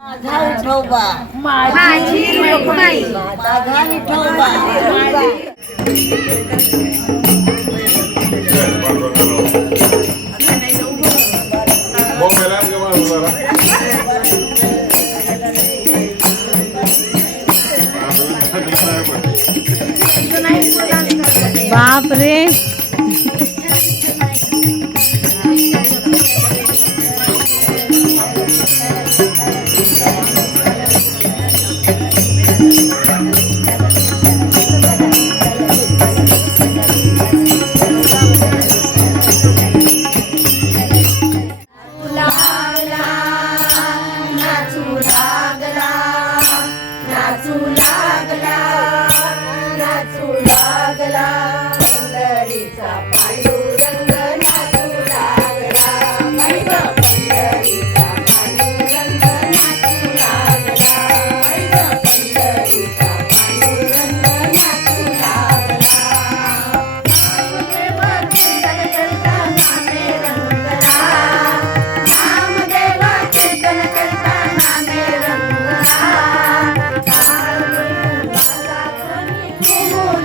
माझा विठोबा माझी रखुमाई माझा विठोबा बाप रे लागला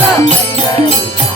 Thank you.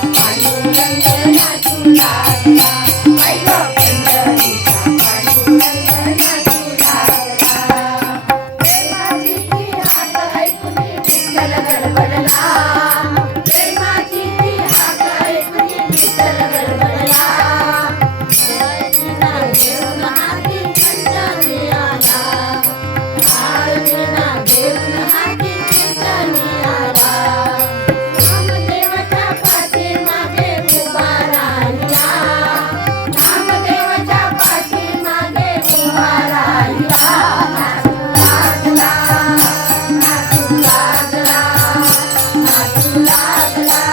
la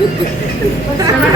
Hola.